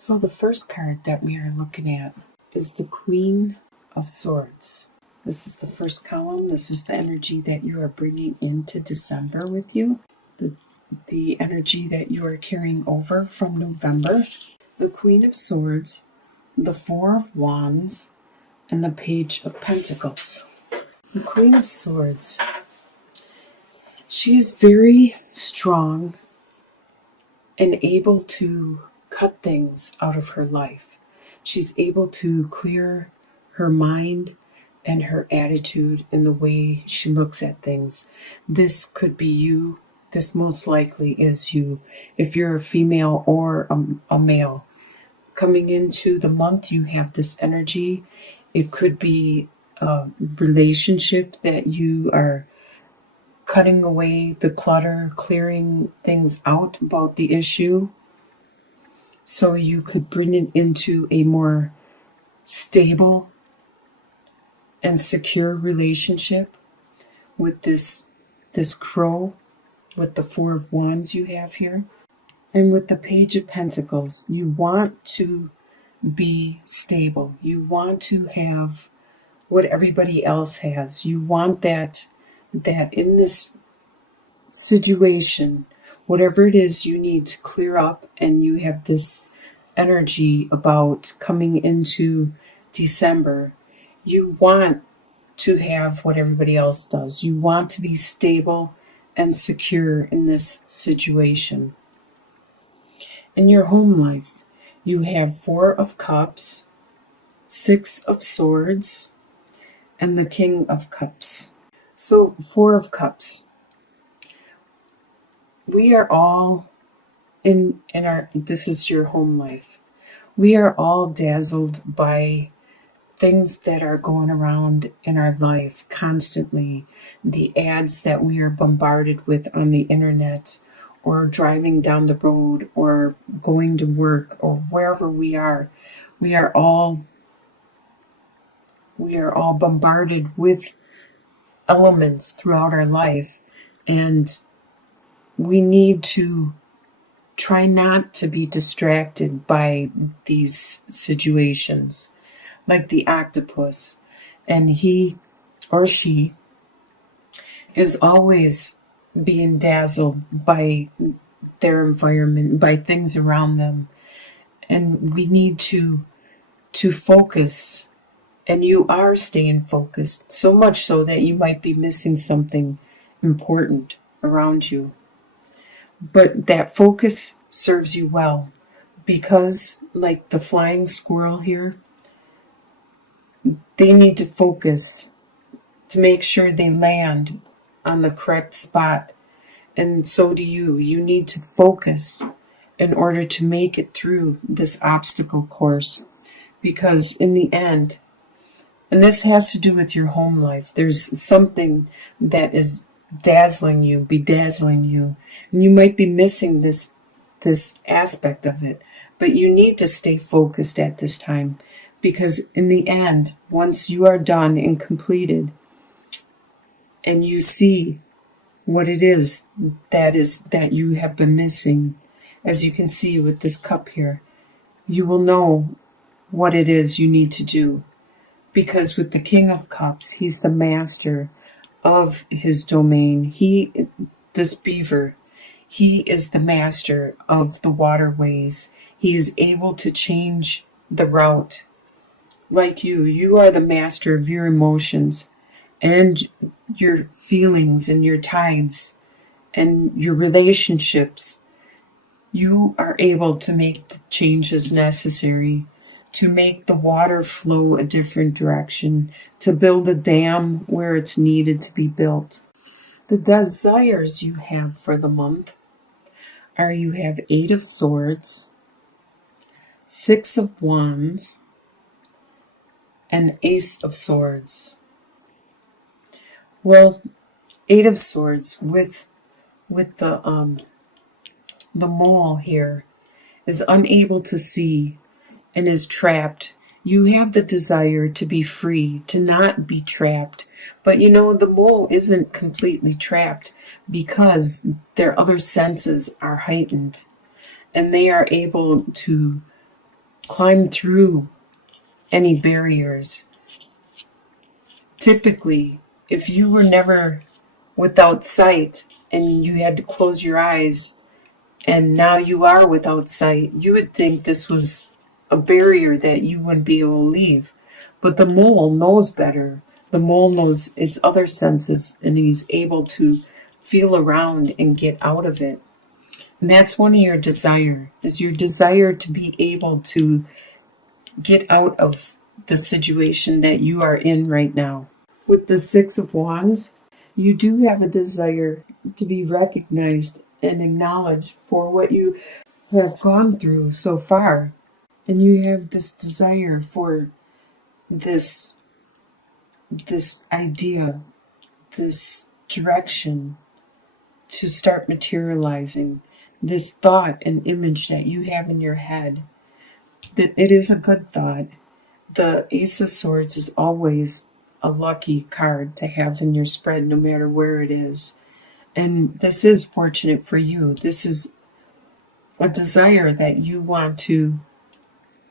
So the first card that we are looking at is the Queen of Swords. This is the first column. This is the energy that you are bringing into December with you. The energy that you are carrying over from November. The Queen of Swords, the Four of Wands, and the Page of Pentacles. The Queen of Swords, she is very strong and able to cut things out of her life. She's able to clear her mind and her attitude and the way she looks at things. This could be you. This most likely is you. If you're a female or a male. Coming into the month, you have this energy. It could be a relationship that you are cutting away the clutter, clearing things out about the issue, so you could bring it into a more stable and secure relationship with this crow, with the Four of Wands you have here. And with the Page of Pentacles, you want to be stable. You want to have what everybody else has. You want that in this situation, whatever it is you need to clear up, and you have this energy about coming into December, you want to have what everybody else does. You want to be stable and secure in this situation. In your home life, you have Four of Cups, Six of Swords, and the King of Cups. So, Four of Cups. We are all in this is your home life. We are all dazzled by things that are going around in our life constantly. The ads that we are bombarded with on the internet, or driving down the road, or going to work, or wherever we are all bombarded with elements throughout our life, and we need to try not to be distracted by these situations, like the octopus. And he or she is always being dazzled by their environment, by things around them. And we need to focus. And you are staying focused, so much so that you might be missing something important around you. But that focus serves you well, because like the flying squirrel here, they need to focus to make sure they land on the correct spot. And so do you. You need to focus in order to make it through this obstacle course. Because in the end, and this has to do with your home life, there's something that is dazzling you, bedazzling you, and you might be missing this aspect of it. But you need to stay focused at this time, because in the end, once you are done and completed, and you see what it is that you have been missing, as you can see with this cup here, you will know what it is you need to do. Because with the King of Cups, he's the master of his domain. This beaver, he is the master of the waterways. He is able to change the route. Like you are the master of your emotions and your feelings and your tides and your relationships. You are able to make the changes necessary to make the water flow a different direction, to build a dam where it's needed to be built. The desires you have for the month are, you have Eight of Swords, Six of Wands, and Ace of Swords. Well, Eight of Swords with the mole here is unable to see and is trapped. You have the desire to be free, to not be trapped. But the mole isn't completely trapped, because their other senses are heightened, and they are able to climb through any barriers. Typically, if you were never without sight and you had to close your eyes and now you are without sight, you would think this was a barrier that you wouldn't be able to leave. But the mole knows better. The mole knows its other senses, and he's able to feel around and get out of it. And that's one of your desire, is your desire to be able to get out of the situation that you are in right now. With the Six of Wands, you do have a desire to be recognized and acknowledged for what you have gone through so far. And you have this desire for this idea, this direction to start materializing, this thought and image that you have in your head, that it is a good thought. The Ace of Swords is always a lucky card to have in your spread, no matter where it is. And this is fortunate for you. This is a desire that you want to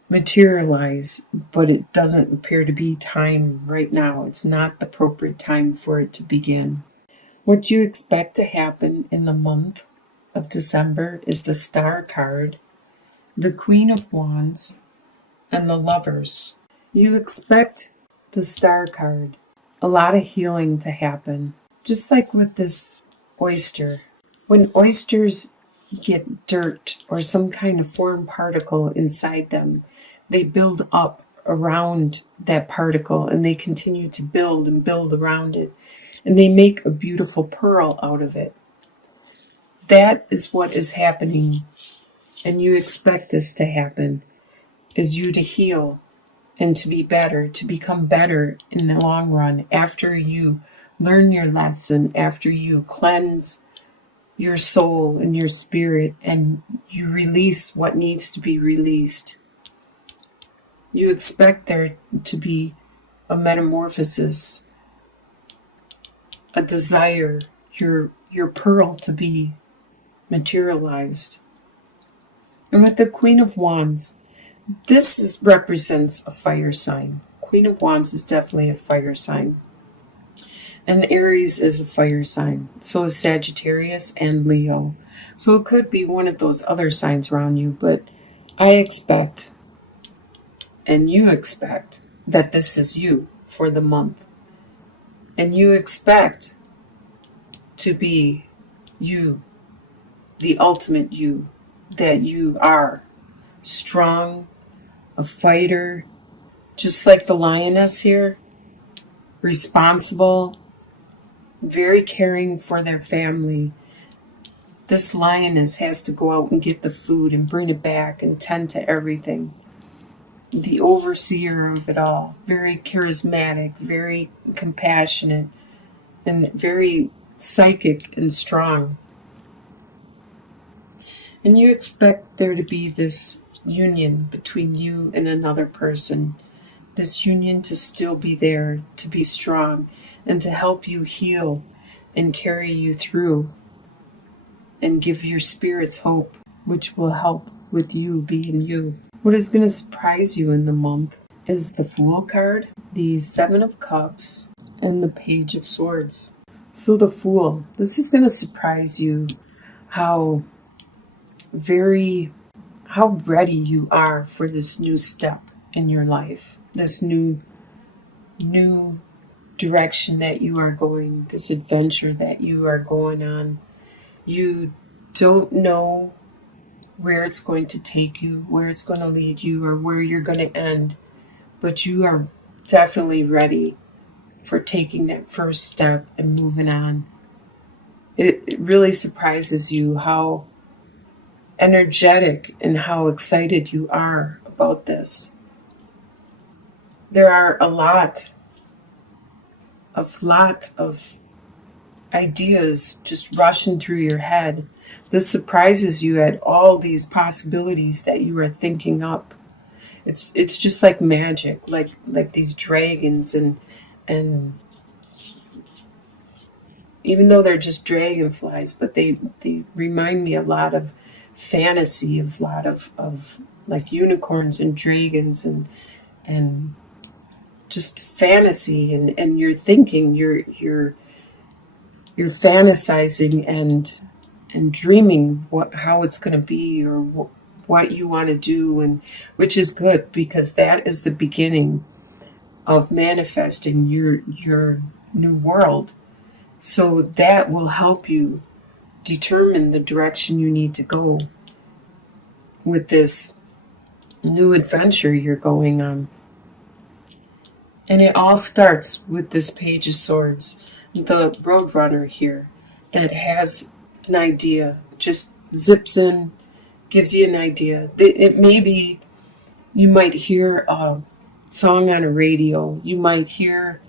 materialize, but it doesn't appear to be time right now. It's not the appropriate time for it to begin. What you expect to happen in the month of December is the Star card, the Queen of Wands, and the Lovers. You expect the Star card, a lot of healing to happen, just like with this oyster. When oysters get dirt or some kind of foreign particle inside them, they build up around that particle and they continue to build and build around it, and they make a beautiful pearl out of it. That is what is happening, and you expect this to happen, is you to heal and to be better, to become better in the long run after you learn your lesson, after you cleanse your soul and your spirit and you release what needs to be released. You expect there to be a metamorphosis, a desire, your pearl to be materialized. And with the Queen of Wands, represents a fire sign. Queen of Wands is definitely a fire sign. And Aries is a fire sign. So is Sagittarius and Leo. So it could be one of those other signs around you, but I expect, and you expect, that this is you for the month. And you expect to be you, the ultimate you, that you are strong, a fighter, just like the lioness here, responsible, very caring for their family. This lioness has to go out and get the food and bring it back and tend to everything. The overseer of it all, very charismatic, very compassionate, and very psychic and strong. And you expect there to be this union between you and another person, this union to still be there, to be strong, and to help you heal and carry you through and give your spirits hope, which will help with you being you. What is going to surprise you in the month is the Fool card, the Seven of Cups, and the Page of Swords. So the Fool, this is going to surprise you how ready you are for this new step in your life, this new direction that you are going, this adventure that you are going on. You don't know where it's going to take you, where it's going to lead you, or where you're going to end, but you are definitely ready for taking that first step and moving on. It really surprises you how energetic and how excited you are about this. There are a lot of ideas just rushing through your head. This surprises you at all these possibilities that you are thinking up. It's just like magic, like these dragons, and even though they're just dragonflies, but they remind me a lot of fantasy, of a lot of like unicorns and dragons and just fantasy, and you're thinking, you're fantasizing and dreaming how it's going to be, or what you want to do, and which is good, because that is the beginning of manifesting your new world. So that will help you determine the direction you need to go with this new adventure you're going on. And it all starts with this Page of Swords, the Roadrunner here, that has an idea, just zips in, gives you an idea. It may be, you might hear a song on a radio, you might hear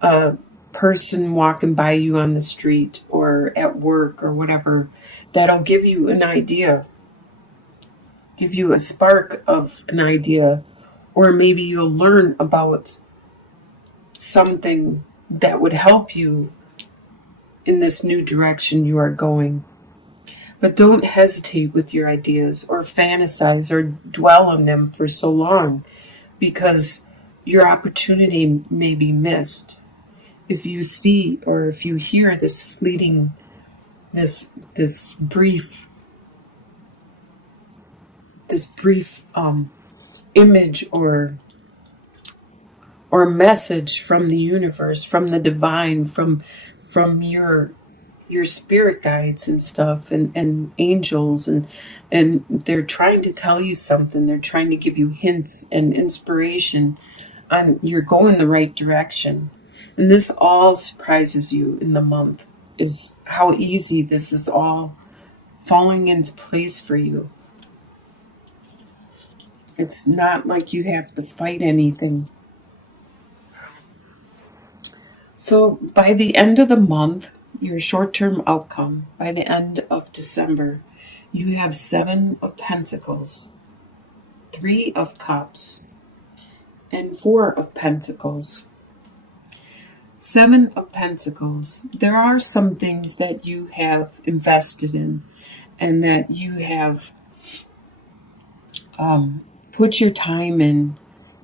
a person walking by you on the street or at work or whatever, that'll give you an idea, give you a spark of an idea, or maybe you'll learn about something that would help you in this new direction you are going. But don't hesitate with your ideas or fantasize or dwell on them for so long, because your opportunity may be missed. If you see or if you hear this fleeting, this brief image or message from the universe, from the divine, from your spirit guides and stuff, and angels, and they're trying to tell you something, they're trying to give you hints and inspiration on you're going the right direction. And this all surprises you in the month, is how easy this is all falling into place for you. It's not like you have to fight anything. So by the end of the month, your short-term outcome, by the end of December, you have 7 of Pentacles, 3 of Cups, and 4 of Pentacles. 7 of Pentacles. There are some things that you have invested in and that you have put your time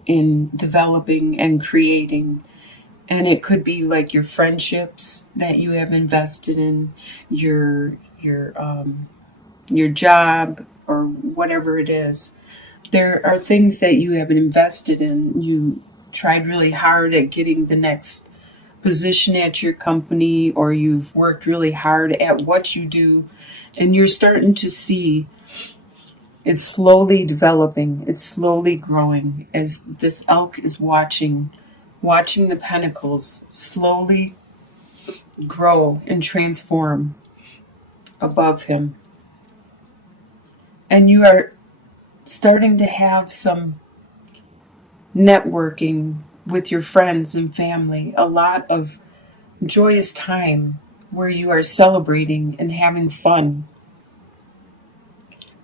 in developing and creating. And it could be like your friendships that you have invested in, your job, or whatever it is. There are things that you have invested in. You tried really hard at getting the next position at your company, or you've worked really hard at what you do, and you're starting to see it's slowly developing, it's slowly growing, as this elk is watching the pentacles slowly grow and transform above him. And you are starting to have some networking with your friends and family, a lot of joyous time where you are celebrating and having fun.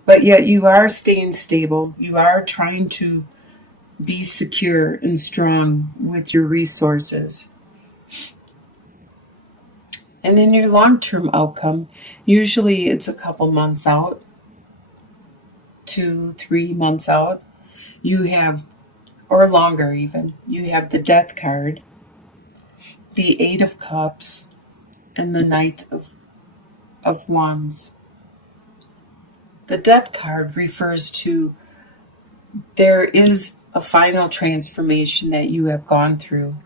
But yet you are staying stable. You are trying to be secure and strong with your resources. And in your long-term outcome, usually it's a couple months out, 2-3 months out, you have, or longer even, you have the Death card, the 8 of Cups, and the Knight of Wands. The Death card refers to there is a final transformation that you have gone through,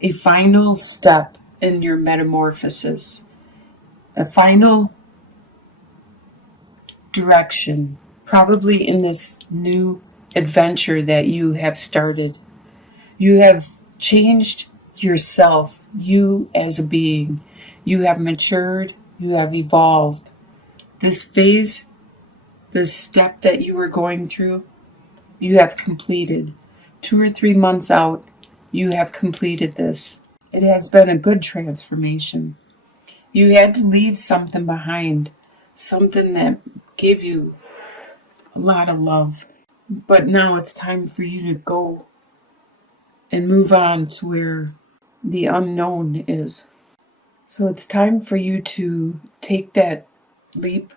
a final step in your metamorphosis, a final direction, probably in this new adventure that you have started. You have changed yourself, you as a being. You have matured, you have evolved. This phase, this step that you were going through, you have completed. 2 or 3 months out, you have completed this. It has been a good transformation. You had to leave something behind, something that gave you a lot of love. But now it's time for you to go and move on to where the unknown is. So it's time for you to take that leap,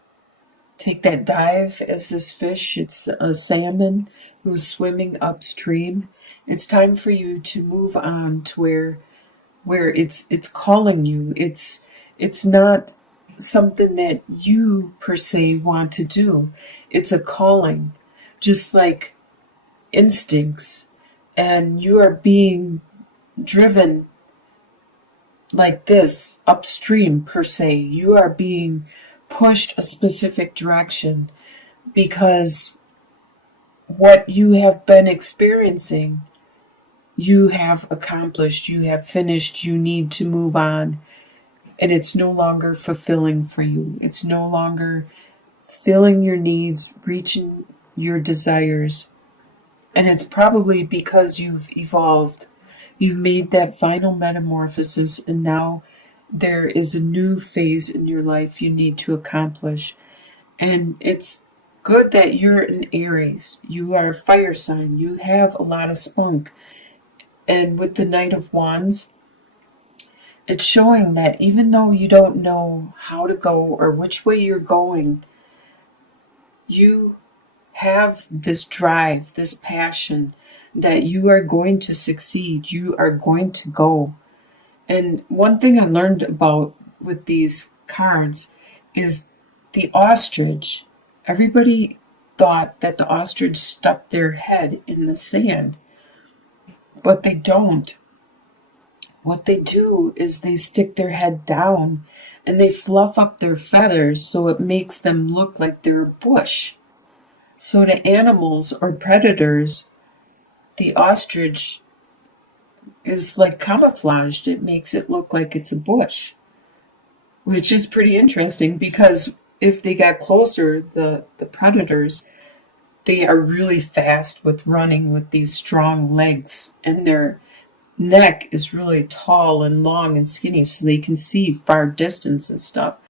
take that dive as this fish. It's a salmon who's swimming upstream. It's time for you to move on to where it's calling you. It's not something that you per se want to do. It's a calling, just like instincts, and you are being driven like this upstream per se. You are being pushed a specific direction because what you have been experiencing, you have accomplished, you have finished, you need to move on, and it's no longer fulfilling for you. It's no longer filling your needs, reaching your desires. And it's probably because you've evolved. You've made that final metamorphosis, and now there is a new phase in your life you need to accomplish. And it's good that you're an Aries. You are a fire sign. You have a lot of spunk. And with the Knight of Wands, it's showing that even though you don't know how to go or which way you're going, you have this drive, this passion that you are going to succeed. You are going to go. And one thing I learned about with these cards is the ostrich. Everybody thought that the ostrich stuck their head in the sand, but they don't. What they do is they stick their head down and they fluff up their feathers so it makes them look like they're a bush. So to animals or predators, the ostrich is like camouflaged. It makes it look like it's a bush, which is pretty interesting because if they got closer, the predators, they are really fast with running with these strong legs, and their neck is really tall and long and skinny so they can see far distance and stuff.